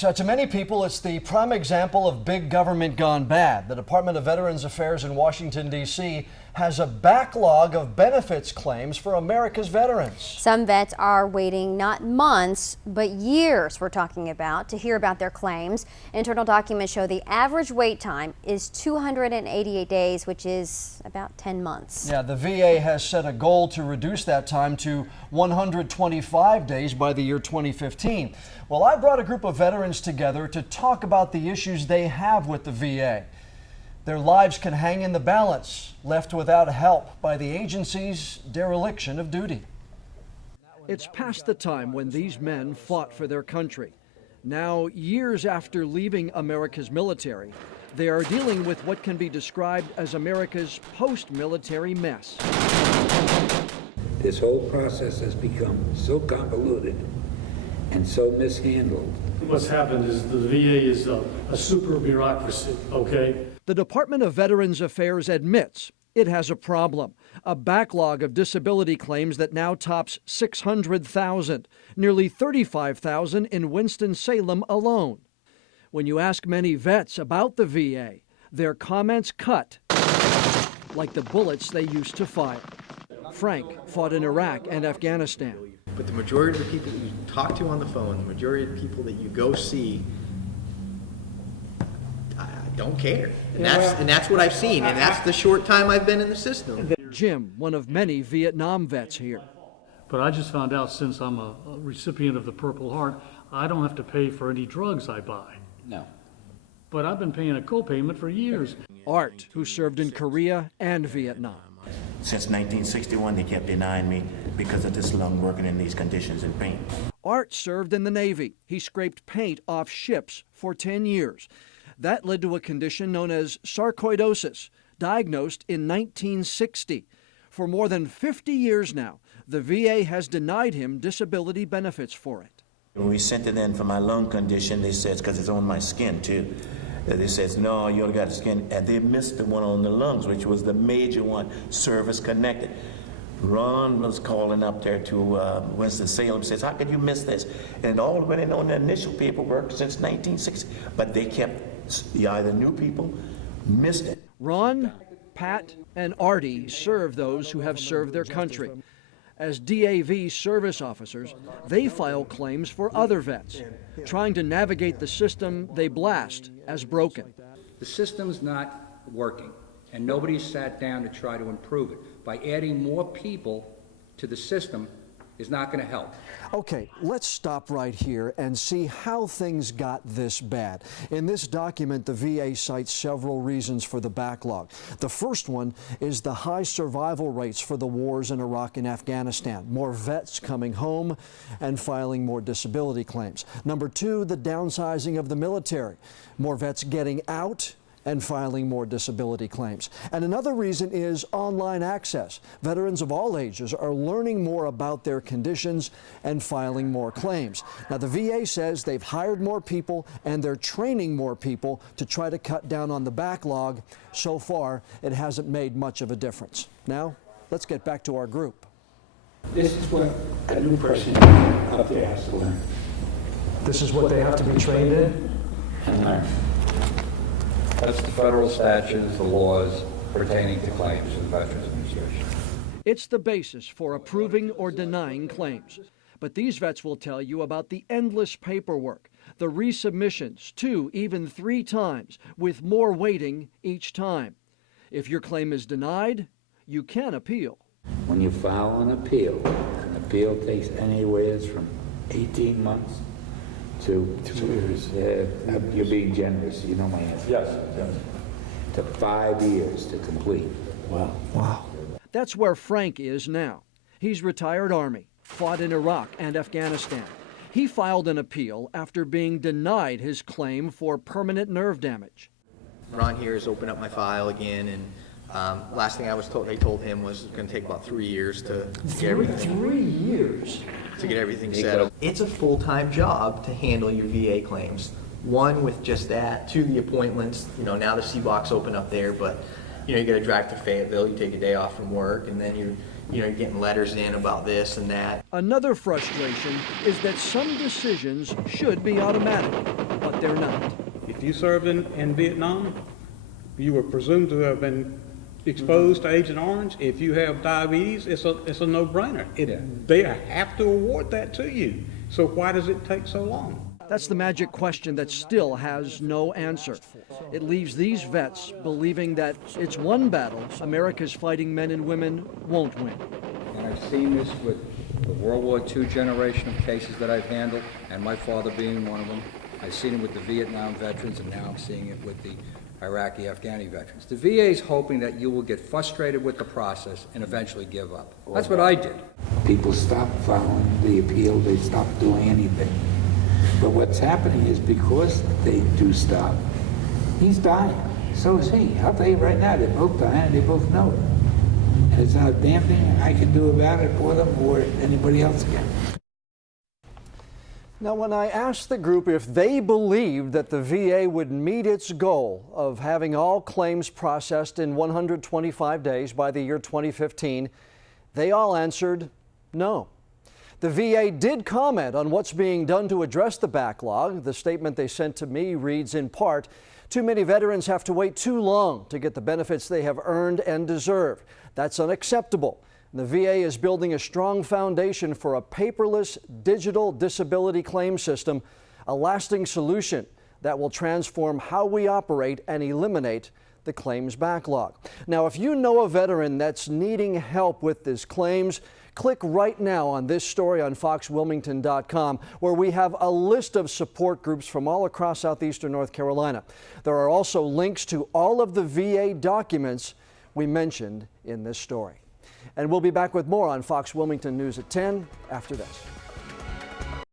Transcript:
So to many people, it's the prime example of big government gone bad. The Department of Veterans Affairs in Washington, D.C. has a backlog of benefits claims for America's veterans. Some vets are waiting not months, but years, we're talking about, to hear about their claims. Internal documents show the average wait time is 288 days, which is about 10 months. Yeah, the VA has set a goal to reduce that time to 125 days by the year 2015. Well, I brought a group of veterans together to talk about the issues they have with the VA. Their lives can hang in the balance, left without help by the agency's dereliction of duty. It's past the time when these men fought for their country. Now, years after leaving America's military, they are dealing with what can be described as America's post-military mess. This whole process has become so convoluted and so mishandled. What's happened is the VA is a super bureaucracy, okay? The Department of Veterans Affairs admits it has a problem, a backlog of disability claims that now tops 600,000, nearly 35,000 in Winston-Salem alone. When you ask many vets about the VA, their comments cut like the bullets they used to fire. Frank fought in Iraq and Afghanistan. But the majority of the people that you talk to on the phone, the majority of the people that you go see, don't care. And that's what I've seen, and that's the short time I've been in the system. Jim, one of many Vietnam vets here. But I just found out, since I'm a recipient of the Purple Heart, I don't have to pay for any drugs I buy. No. But I've been paying a co-payment for years. Art, who served in Korea and Vietnam. Since 1961, they kept denying me because of this lung working in these conditions and pain. Art served in the Navy. He scraped paint off ships for 10 years. That led to a condition known as sarcoidosis, diagnosed in 1960. For more than 50 years now, the VA has denied him disability benefits for it. When we sent it in for my lung condition, they said, because it's on my skin too, they said, no, you only got the skin, and they missed the one on the lungs, which was the major one, service connected. Ron was calling up there to Winston-Salem, says, how could you miss this? And it all went in on the initial paperwork since 1960, but they kept, either new people missed it. Ron, Pat, and Artie serve those who have served their country. As DAV service officers, they file claims for other vets, trying to navigate the system they blast as broken. The system's not working, and nobody's sat down to try to improve it. By adding more people to the system is not going to help. Okay, let's stop right here and see how things got this bad. In this document, the VA cites several reasons for the backlog. The first one is the high survival rates for the wars in Iraq and Afghanistan. More vets coming home and filing more disability claims. Number two, the downsizing of the military. More vets getting out and filing more disability claims. And another reason is online access. Veterans of all ages are learning more about their conditions and filing more claims. Now, the VA says they've hired more people and they're training more people to try to cut down on the backlog. So far, it hasn't made much of a difference. Now, let's get back to our group. This is what a new person up there has to learn. This is what they have to be trained in? And learn. That's the federal statutes, the laws pertaining to claims in the Veterans Administration. It's the basis for approving or denying claims. But these vets will tell you about the endless paperwork, the resubmissions 2, even 3 times, with more waiting each time. If your claim is denied, you can appeal. When you file an appeal takes anywhere from 18 months to 2 years. You're being generous, you know my answer. Yes. To 5 years to complete. Wow. Wow. That's where Frank is now. He's retired Army, fought in Iraq and Afghanistan. He filed an appeal after being denied his claim for permanent nerve damage. Ron here has opened up my file again, and last thing I was told, they told him was going to take about 3 years to get everything. 3 years? To get everything settled. It's a full-time job to handle your VA claims. One, with just that. 2, the appointments. You know, now the C-Box open up there, but you know, you got to drive to Fayetteville, you take a day off from work, and then you're getting letters in about this and that. Another frustration is that some decisions should be automatic. they're not. If you served in Vietnam, you were presumed to have been exposed to Agent Orange. If you have diabetes, it's a no-brainer. They have to award that to you. So why does it take so long? That's the magic question that still has no answer. It leaves these vets believing that it's one battle America's fighting men and women won't win. And I've seen this with the World War II generation of cases that I've handled, and my father being one of them. I've seen it with the Vietnam veterans, and now I'm seeing it with the Iraqi, Afghani veterans. The VA is hoping that you will get frustrated with the process and eventually give up. That's what I did. People stop following the appeal, they stop doing anything. But what's happening is because they do stop, he's dying. So is he. I'll tell you right now, they're both dying and they both know it. And there's not a damn thing I can do about it for them or anybody else can. Now, when I asked the group if they believed that the VA would meet its goal of having all claims processed in 125 days by the year 2015, they all answered no. The VA did comment on what's being done to address the backlog. The statement they sent to me reads in part, "Too many veterans have to wait too long to get the benefits they have earned and deserve. That's unacceptable. The VA is building a strong foundation for a paperless digital disability claim system, a lasting solution that will transform how we operate and eliminate the claims backlog." Now, if you know a veteran that's needing help with his claims, click right now on this story on foxwilmington.com, where we have a list of support groups from all across southeastern North Carolina. There are also links to all of the VA documents we mentioned in this story. And we'll be back with more on Fox Wilmington News at 10 after this.